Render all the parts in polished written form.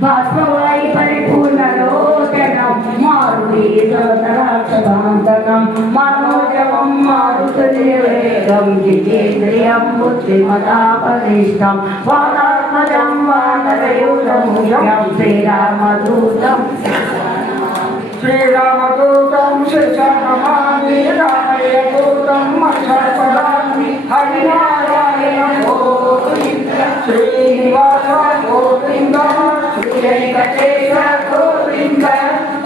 బాష్పవాయి పరిపూర్ణలోచనం మారుతీతరాక్షసాంతకం మనోజవం మారుతదేవేగం జితేంద్రియం బుద్ధిమతాపదిష్టం వాతాత్మజం వానరయూరముఖ్యం శ్రీరామదూతం శ్రీరామదూతం శిక్షణమామి రామయ్యదూతం మక్షపదామి హరినారాయణ గోవింద శ్రీనివాస గోవింద శ్రీవేంకటేశ గోవింద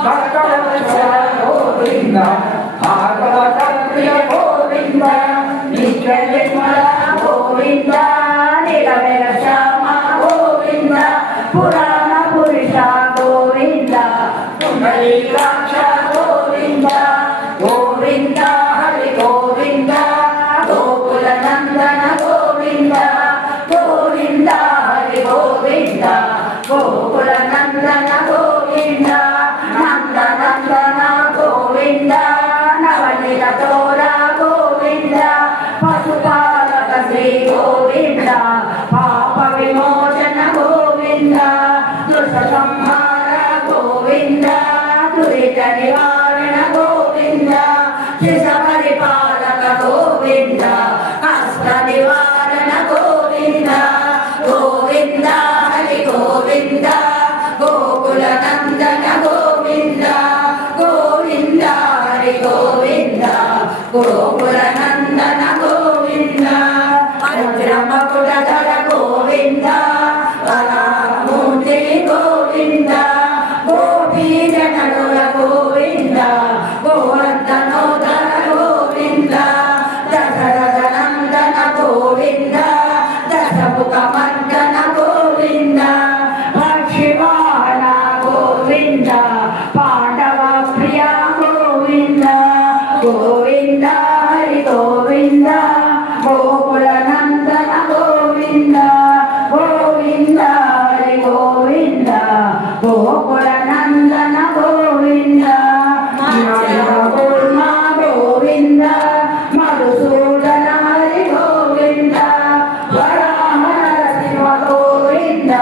భక్తవత్సల గోవింద భాగవత ప్రియ గోవింద నిత్య నిర్మల గోవింద నీలమేఘ శ్యామ గోవింద పురాణ పురుష గోవింద పుండరీకాక్ష గోవింద గోవింద హరి గోవింద గోకుల నందన గోవింద గోవింద హరి గోవింద గోకుల నందన గోవింద నందనందన గోవింద నవనీత తోర గోవింద పశుపాలక శ్రీ గోవింద పాప విమోచన గోవింద దుష్ట సంహార గోవింద దురిత నివారణ గోవింద శిశ పరిపాలక గోవింద కష్ట నివారణ గోవింద గోవింద హరి గోవింద గోకుల నందన గోవింద గోవింద హరి గోవింద గోకుల నందన గోవింద వజ్రమకుటధర గోవింద వరాహమూర్తి గోవింద గోపీజననుల గోవింద గోవర్ధనోదర గోవింద దశరథ నందన గోవింద దశముఖమర్దన గోవింద పక్షివాహన గోవింద పాండవ ప్రియ గోవింద గోవింద హరి గోవింద గోకుల నందన గోవింద గోవింద హరి గోవింద గోకుల నందన గోవింద కూర్మ గోవింద మధుసూదన హరి గోవింద వరాహ నరసింహ గోవింద